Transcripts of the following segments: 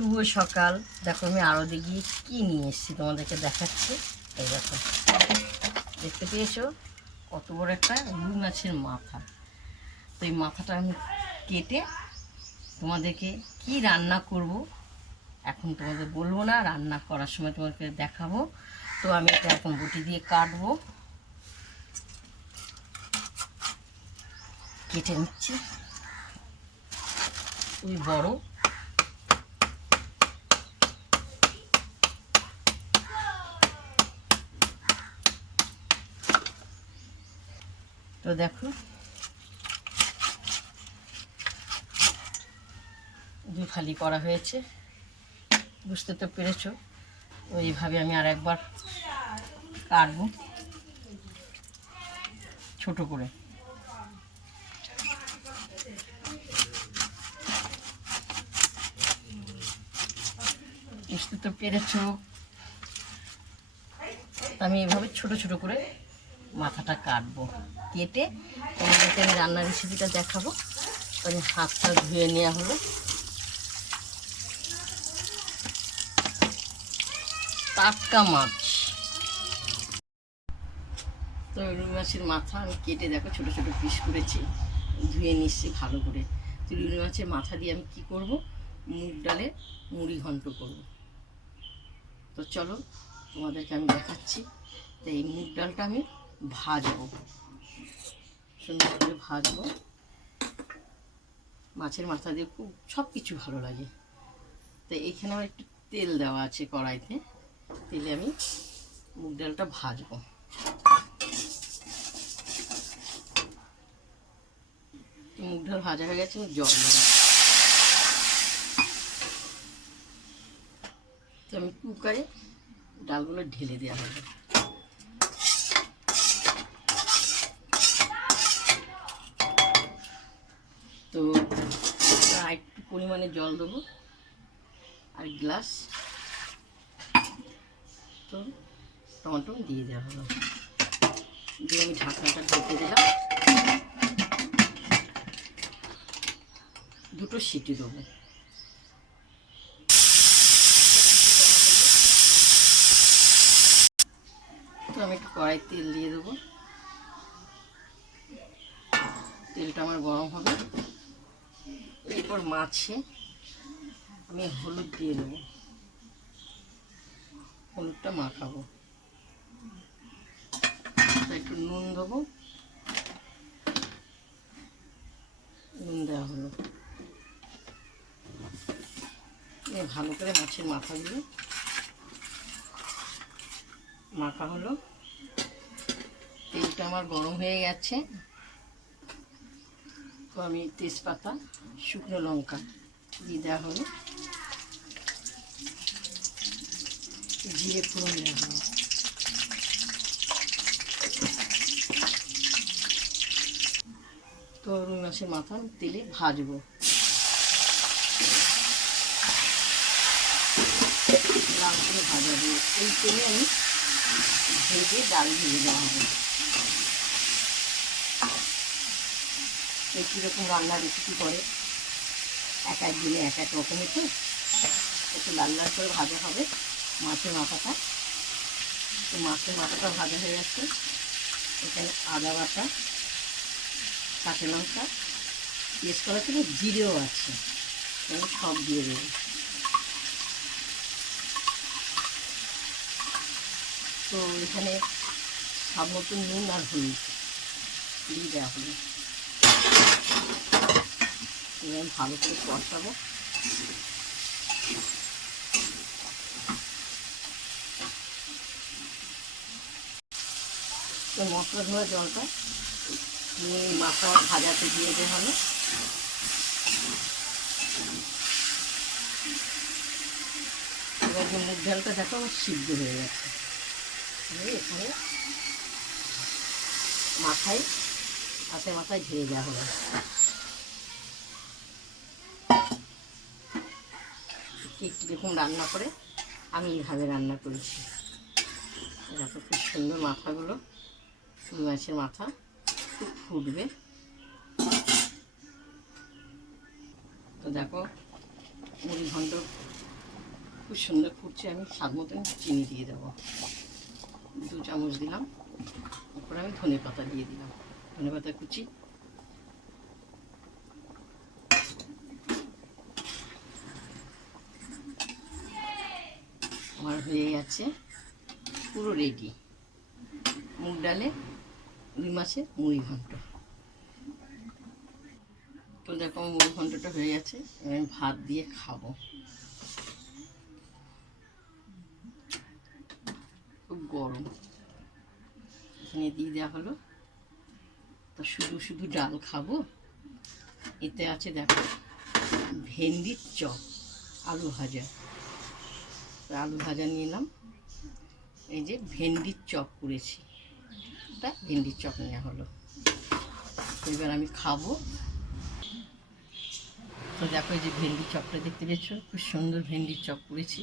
শুভ সকাল। দেখো আমি আড়তে গিয়ে কী নিয়ে এসেছি তোমাদেরকে দেখাচ্ছি। এই দেখো, দেখতে পেয়েছো কত বড় একটা রুই মাছের মাথা। তো এই মাথাটা আমি কেটে তোমাদেরকে কি রান্না করব এখন তোমাদের বলবো না, রান্না করার সময় তোমাদেরকে দেখাবো। তো আমি এটা এখন বটি দিয়ে কাটবো, কেটে নিচ্ছি। খুবই বড়। তো দেখো দুই ফালি করা হয়েছে, বুঝতে তো পেরেছো। তো এইভাবে আমি আর একবার কাটবো ছোট করে। বুঝতে তো পেরেছো, আমি এইভাবে ছোট ছোট করে মাথাটা কাটবো। কেটে তোমাদেরকে আমি রান্নার রেসিপিটা দেখাবো। আমি হাতটা ধুয়ে নেওয়া হলো। টাটকা মাছ। তো রুই মাছের মাথা আমি কেটে দেখো ছোট ছোট পিস করেছি, ধুয়ে নিচ্ছি ভালো করে। তো রুই মাছের মাথা দিয়ে আমি কি করব, মুগ ডালে মুড়ি ঘন্ট করব। তো চলো তোমাদেরকে আমি দেখাচ্ছি। তো এই মুগ ডালটা আমি ভাজবো, সুন্দর করে ভাজবো। মাছের মাথা দিয়ে খুব সব কিছু ভালো লাগে। তো এইখানে আমার একটু তেল দেওয়া আছে কড়াইতে, তেলে আমি মুগ ডালটা ভাজবো। মুগ ডাল ভাজা হয়ে গেছে, জল দেবো। তো আমি কুকারে ডালগুলো ঢেলে দেওয়া হবে। তো একটু পরিমাণে জল দেবো, আর গ্লাস। তো টমেটো দিয়ে দেওয়া হলো, দিয়ে আমি ঢাকনাটা ঢেকে দিলাম। দুটো সিটি দেবো। তো আমি একটু কড়াই তেল দিয়ে দেবো। তেলটা আমার গরম হবে। এরপর মাছে আমি হলুদ দিয়ে দেবো, হলুদটা মাখাবো। একটু নুন দেবো, নুন দেওয়া হলো। ভালো করে মাছের মাথাগুলো মাখা হলো। তেলটা আমার গরম হয়ে গেছে। তো আমি তেজপাতা, শুকনো লঙ্কা দিয়ে দেওয়া হলো, জিরে ফোড়ন দেওয়া হলো। তো রুই মাছের মাথা তেলে ভাজবো। লাল করে ভাজা হবে, এই তেলে আমি ভেজে ডাল ভেজে দেওয়া হবে। কীরকম রান্নার রেসিপি করে, এক এক দিনে এক এক রকমের। তো একটু লাল লাল করে ভাজা হবে মাছের মাথাটা। তো মাছের মাথাটা ভাজা হয়ে গেছে। এখানে আদা বাটা, কাঁচা লঙ্কা, পেস্ট করা ছিল, জিরেও আছে, আমি সব দিয়ে দেবো। তো এখানে সব মতন নুন আর হলুদ দিয়ে দেওয়া হলো। আমি ভালো করে কষাবো। তো মশলা ধোয়া জলটা মাথা ভাজাতে দিয়ে দেওয়া হলো। এবার যে মুগ ডালটা দেখো আমার সিদ্ধ হয়ে গেছে। এখানে মাথায় ঢেলে দেওয়া হলো। একটু দেখুন রান্না করে আমি এইভাবে রান্না করেছি। দেখো খুব সুন্দর মাথাগুলো, রুই মাছের মাথা খুব ফুটবে। তো দেখো মুড়ি ঘন্ট সুন্দর ফুটছে, আমি স্বাদ মতন চিনি দিয়ে দেবো। 2 চামচ দিলাম। তারপরে আমি ধনে পাতা দিয়ে দিলাম, ধনে পাতা কুচি। আমার হয়ে গেছে পুরো রেডি মুগ ডালে রুই মাছের মুড়ি ঘন্ট। তো দেখো আমার মুড়ি ঘন্টটা হয়ে গেছে, আমি ভাত দিয়ে খাবো। খুব গরম, এখানে দিয়ে দেওয়া হলো। তো শুধু শুধু ডাল খাবো, এতে আছে দেখো ভেন্ডির চপ, আলু ভাজা। আলু ভাজা নিলাম, এই যে ভেন্ডির চপ করেছি, এটা ভেন্ডির চপ নেওয়া হলো। এবার আমি খাবো। তো দেখো এই যে ভেন্ডির চপটা দেখতে পেয়েছ, খুব সুন্দর ভেন্ডির চপ করেছি।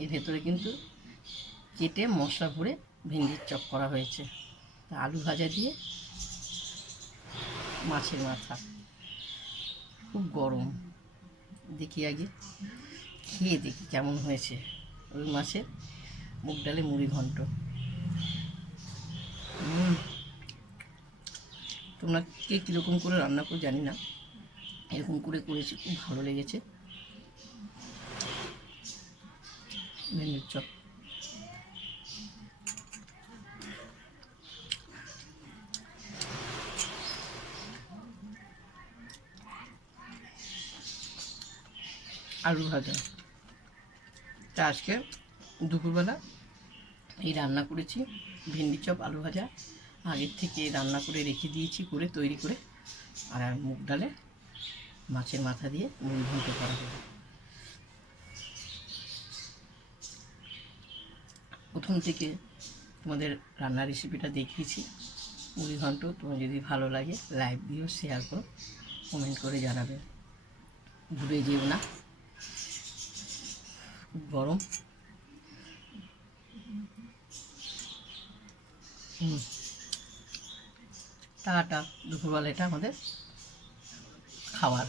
এর ভেতরে কিন্তু কেটে মশলা ভরে ভেন্ডির চপ করা হয়েছে। তা আলু ভাজা দিয়ে মাছের মাথা, খুব গরম। দেখি আগে খেয়ে দেখি কেমন হয়েছে ওই মাছের মুগ ডালে মুড়ি ঘন্ট। তোমরা কে কীরকম করে রান্না করে জানি না, এরকম করে করেছি, খুব ভালো লেগেছে। ভেন্ডির চপ আলু ভাজা। তা আজকে দুপুরবেলা এই রান্না করেছি ভেন্ডির চপ আলু ভাজা, আগের থেকে রান্না করে রেখে দিয়েছি, করে তৈরি করে। আর মুগ ডালে মাছের মাথা দিয়ে মুড়ি ঘন্ট করা হবে। প্রথম থেকে তোমাদের রান্নার রেসিপিটা দেখিয়েছি মুড়ি ঘন্ট। তোমার যদি ভালো লাগে লাইক দিও, শেয়ার করো, কমেন্ট করে জানাবে। ভুলে যেও না, খুব গরম। টাটা। দুপুরবেলা এটা আমাদের খাবার।